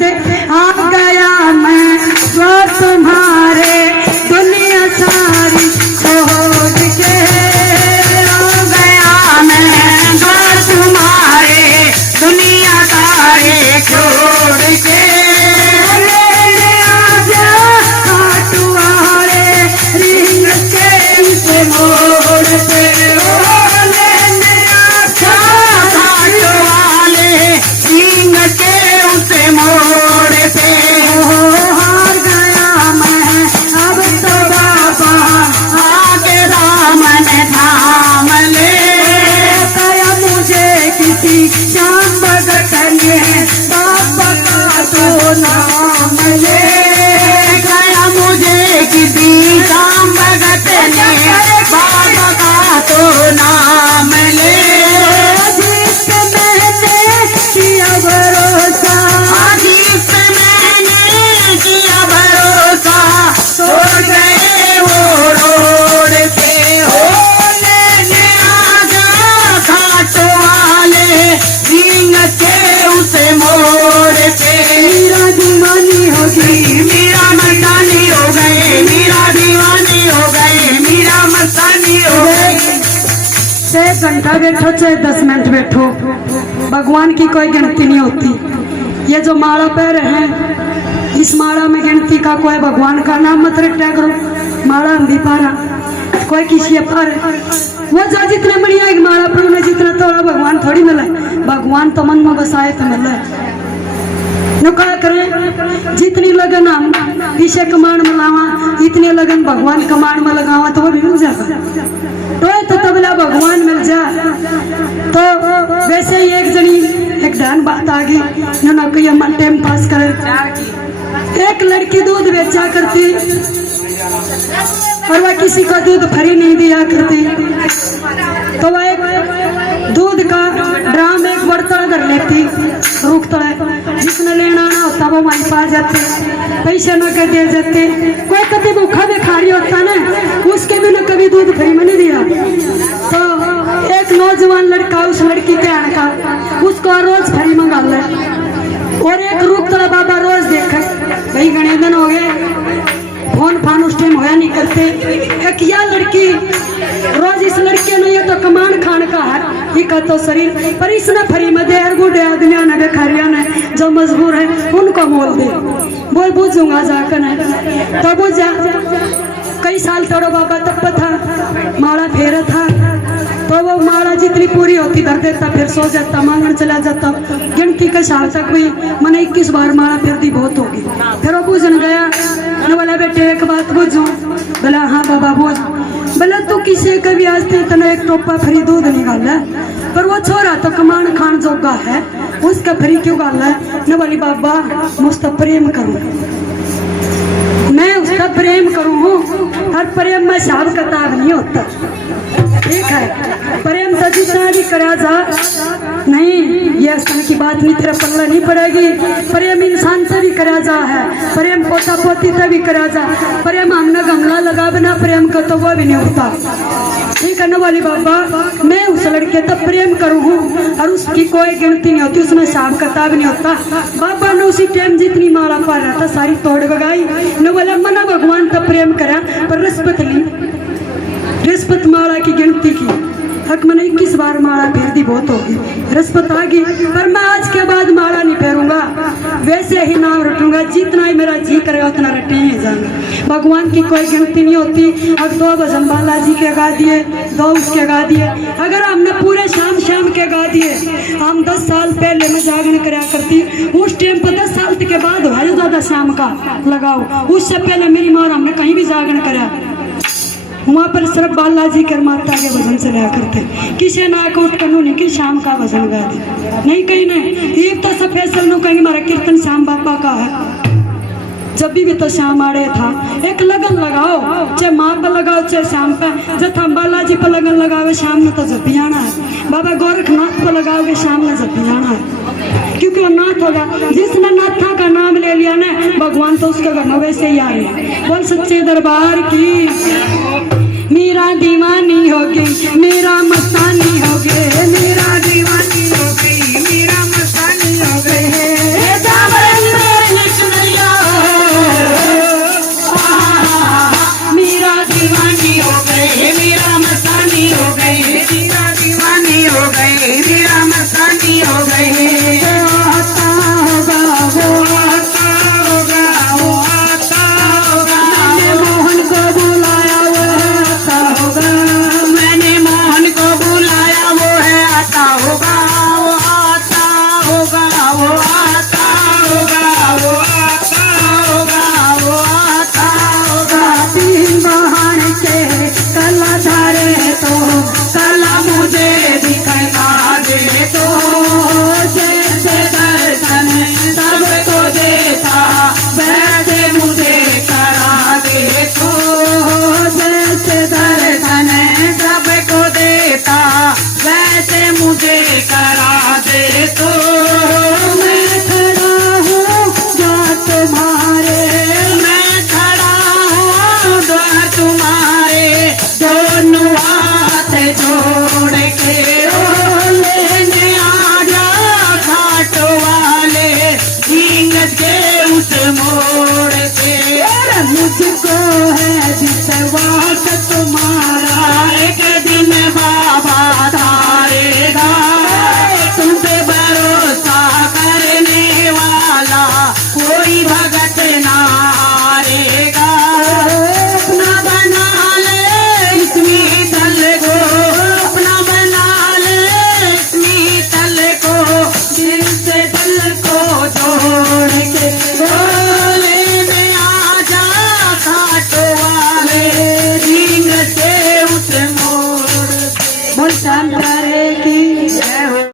कैसे आ गया मैं वो तुम्हारे दुनिया सारी छोड़ के, आ गया मैं वो तुम्हारे दुनिया सारी छोड़ के। लेने आजा काटवारे रिंग के उसे मोड़ पे, ओ लेने आजा काटवाले रिंग के उसे मोड़ पे। हार गया मैं अब तो बाबा आगे दामन थाम ले, गया मुझे किसी श्याम भगत ने बाबा का तो नाम ले, गया मुझे किसी श्याम भगत ने बाबा का तो नाम ले। जिस मैंने किया भरोसा, जिस मैंने किया भरोसा, छोड़ गए वो रोड पे। हो लेने आजा घाट वाले रिंग के उसे मोड़ पे। मीरा दीवानी हो गई, मीरा मस्तानी हो गई, मीरा दीवानी हो गई, मीरा मस्तानी हो गई। चाहे घंटा बैठो चाहे 10 मिनट बैठो, भगवान की कोई गिनती नहीं होती। ये जो माला पैर है, इस माला में गिनती का कोई भगवान का नाम मत रटा करो। माला हम भी पारा कोई किसी पार वो जा जितने बढ़िया एक माला पर उन्हें जितना थोड़ा भगवान थोड़ी मिला है। भगवान तो मन में बसाए तो मिला है। नो क्या करें, जितनी लगन हम पीछे कमांड में लावा, इतने लगन भगवान कमांड में लगावा तो वो मिल जाएगा। तो तबला भगवान मिल जा। तो वैसे ही एक जनी एक ध्यान बात आ गई, ना कोई हम टाइम पास करे। एक लड़की दूध बेचा करती और वह किसी को दूध फ्री नहीं दिया करती। तो वह एक दूध का ड्राम एक बर्तन धर लेती, रुकता है, जिसने लेना ना होता वो वहीं पा जाते, पैसे न के दे जाते। कोई कभी भूखा भिखारी होता ना, उसके भी न कभी दूध फ्री में नहीं दिया। तो एक नौजवान लड़का उस लड़की के आने का उसको रोज फ्री मंगा ले, और एक रुकता बाबा रोज देखे भाई घने दिन हो गए फोन फान उस टाइम होया नहीं करते। एक यह लड़की रोज इस लड़के ने ये तो कमान खान का है, ये का तो शरीर पर इसने फ्री में दे। हर बूढ़े आदमी ने भिखारिया ने जो मजबूर है उनको मोल दे, बोल बुझूंगा जाकर है। तो बुझ जा कई साल थोड़ा बाबा तप था, माला फेरा था। तो वो माला जितनी पूरी होती धर देता, फिर सो जाता, मांगन चला जाता। गिनती के साल तक हुई मैंने 21 बार माला फिर दी बहुत होगी। फिर वो पूजन गया, बोला बेटे एक बात बुझू। बोला हाँ बाबा बुझ। बोला तू किसी का भी आज तक इतना एक टोपा फ्री दूध निकाला, पर वो छोरा तो कमान खान जोगा है, उसका फ्री क्यों गाला है? न बोली बाबा मुझसे प्रेम करूँ, मैं उसका प्रेम करूँ। हर प्रेम में हिसाब किताब नहीं होता, ठीक है। प्रेम तो जितना भी करा जा नहीं, ये स्थान की बात नहीं, तेरा पल्ला नहीं पड़ेगी। प्रेम इंसान से भी करा जा है, प्रेम पोता पोती से भी करा जा। प्रेम हमने गमला लगा बिना प्रेम का तो वो भी नहीं होता, ठीक है ना वाली बाबा। मैं उस लड़के तब प्रेम करूँ और उसकी कोई गिनती नहीं होती, उसमें हिसाब किताब नहीं होता। बाबा ने उसी टाइम जितनी माला पा रहा था सारी तोड़ बगाई। न बोला मना भगवान तब प्रेम करा, पर रिश्वत ली, रिश्वत माला की गिनती की। हक मैंने 21 बार माला फेर दी बहुत होगी, रिश्वत आ गई। पर मैं आज के बाद माला नहीं फेरूंगा, वैसे ही नाम रटूंगा, जितना ही मेरा जी करेगा उतना रटे ही जाऊंगा। भगवान की कोई गिनती नहीं होती। अब 2 भजन बालाजी के गा दिए, 2 उसके गा दिए। अगर हमने पूरे शाम के गा दिए, हम 10 साल पहले मैं जागरण करा करती, उस टाइम पर 10 साल के बाद है ज्यादा शाम का लगाओ। उससे पहले मेरी माँ हमने कहीं भी जागरण करा, वहाँ पर सिर्फ बालाजी कर माता के भजन चला करते। किसी ना को उठ कर नहीं कि शाम का भजन गा दे, नहीं कहीं नहीं। एक तो सफेद नो कहेंगे हमारा कीर्तन श्याम बाबा का है, जब भी तो श्याम आ रहे था। एक लगन लगाओ, चाहे माँ पर लगाओ चाहे श्याम पे। जब हम बालाजी पर लगन लगाओगे शाम ने तो जब भी आना है, बाबा गोरखनाथ पर लगाओगे शाम ने जब भी आना है, क्योंकि वो नाथ होगा। जिसने नाथा का नाम ले लिया ना भगवान तो उसके घर में वैसे ही आ रहे। बोल सच्चे दरबार की, मेरा दीवानी हो गई, मेरा मस्तानी हो गए, मेरा